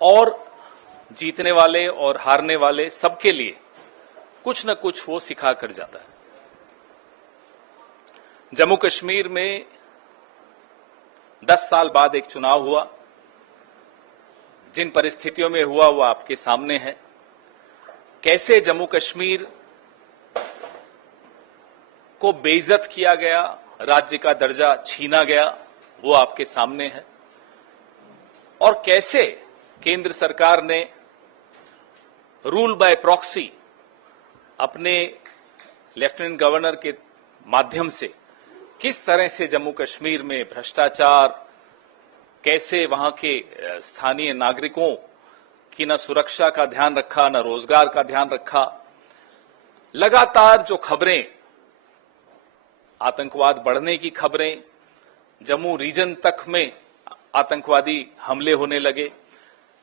और जीतने वाले और हारने वाले सबके लिए कुछ न कुछ वो सिखा कर जाता है। जम्मू कश्मीर में 10 साल बाद एक चुनाव हुआ। जिन परिस्थितियों में हुआ वो आपके सामने है। कैसे जम्मू कश्मीर को बेइज्जत किया गया, राज्य का दर्जा छीना गया, वो आपके सामने है। और कैसे केंद्र सरकार ने रूल बाय प्रॉक्सी अपने लेफ्टिनेंट गवर्नर के माध्यम से किस तरह से जम्मू कश्मीर में भ्रष्टाचार, कैसे वहां के स्थानीय नागरिकों की न सुरक्षा का ध्यान रखा, न रोजगार का ध्यान रखा। लगातार जो खबरें, आतंकवाद बढ़ने की खबरें, जम्मू रीजन तक में आतंकवादी हमले होने लगे,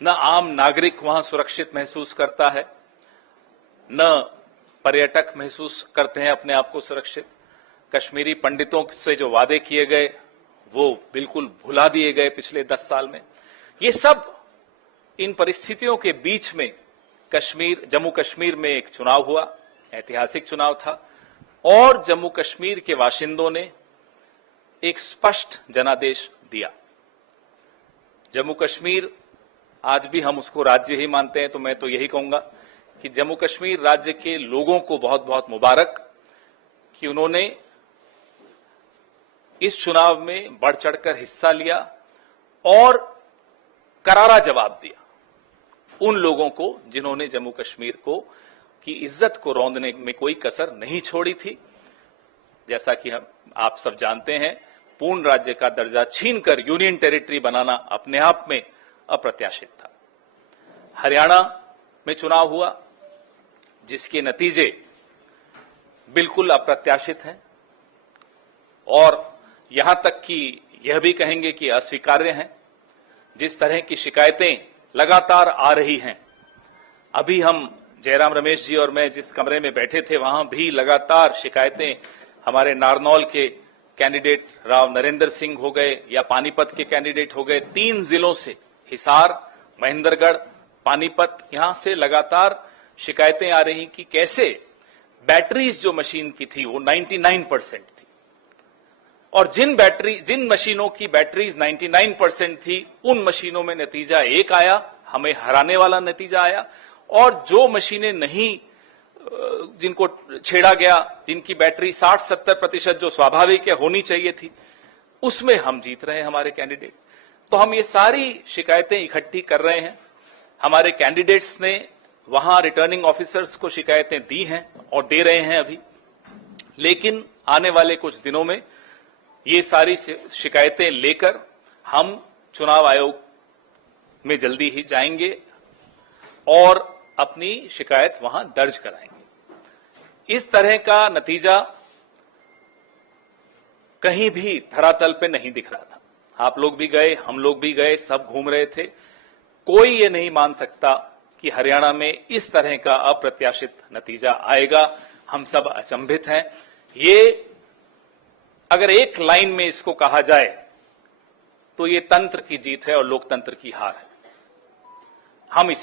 न आम नागरिक वहां सुरक्षित महसूस करता है, न पर्यटक महसूस करते हैं अपने आप को सुरक्षित। कश्मीरी पंडितों से जो वादे किए गए वो बिल्कुल भुला दिए गए पिछले 10 साल में। ये सब इन परिस्थितियों के बीच में जम्मू कश्मीर में एक चुनाव हुआ, ऐतिहासिक चुनाव था, और जम्मू कश्मीर के बाशिंदों ने एक स्पष्ट जनादेश दिया। जम्मू कश्मीर, आज भी हम उसको राज्य ही मानते हैं, तो मैं तो यही कहूंगा कि जम्मू कश्मीर राज्य के लोगों को बहुत बहुत मुबारक कि उन्होंने इस चुनाव में बढ़ चढ़कर हिस्सा लिया और करारा जवाब दिया उन लोगों को जिन्होंने जम्मू कश्मीर को की इज्जत को रौंदने में कोई कसर नहीं छोड़ी थी। जैसा कि आप सब जानते हैं, पूर्ण राज्य का दर्जा छीनकर यूनियन टेरिटरी बनाना अपने आप में अप्रत्याशित था। हरियाणा में चुनाव हुआ जिसके नतीजे बिल्कुल अप्रत्याशित हैं और यहां तक कि यह भी कहेंगे कि अस्वीकार्य हैं। जिस तरह की शिकायतें लगातार आ रही हैं, अभी हम जयराम रमेश जी और मैं जिस कमरे में बैठे थे वहां भी लगातार शिकायतें, हमारे नारनौल के कैंडिडेट राव नरेंद्र सिंह हो गए या पानीपत के कैंडिडेट हो गए, 3 जिलों से, हिसार, महेंद्रगढ़, पानीपत, यहां से लगातार शिकायतें आ रही कि कैसे बैटरीज जो मशीन की थी वो 99% थी, और जिन मशीनों की बैटरीज 99% थी उन मशीनों में नतीजा एक आया, हमें हराने वाला नतीजा आया, और जो मशीनें नहीं, जिनको छेड़ा गया, जिनकी बैटरी 60-70% जो स्वाभाविक है होनी चाहिए थी, उसमें हम जीत रहे हैं हमारे कैंडिडेट। तो हम ये सारी शिकायतें इकट्ठी कर रहे हैं। हमारे कैंडिडेट्स ने वहां रिटर्निंग ऑफिसर्स को शिकायतें दी हैं और दे रहे हैं अभी, लेकिन आने वाले कुछ दिनों में ये सारी शिकायतें लेकर हम चुनाव आयोग में जल्दी ही जाएंगे और अपनी शिकायत वहां दर्ज कराएंगे। इस तरह का नतीजा कहीं भी धरातल पे नहीं दिख रहा था। आप लोग भी गए, हम लोग भी गए, सब घूम रहे थे। कोई ये नहीं मान सकता कि हरियाणा में इस तरह का अप्रत्याशित नतीजा आएगा। हम सब अचंभित हैं। ये अगर एक लाइन में इसको कहा जाए तो ये तंत्र की जीत है और लोकतंत्र की हार है। हम इसे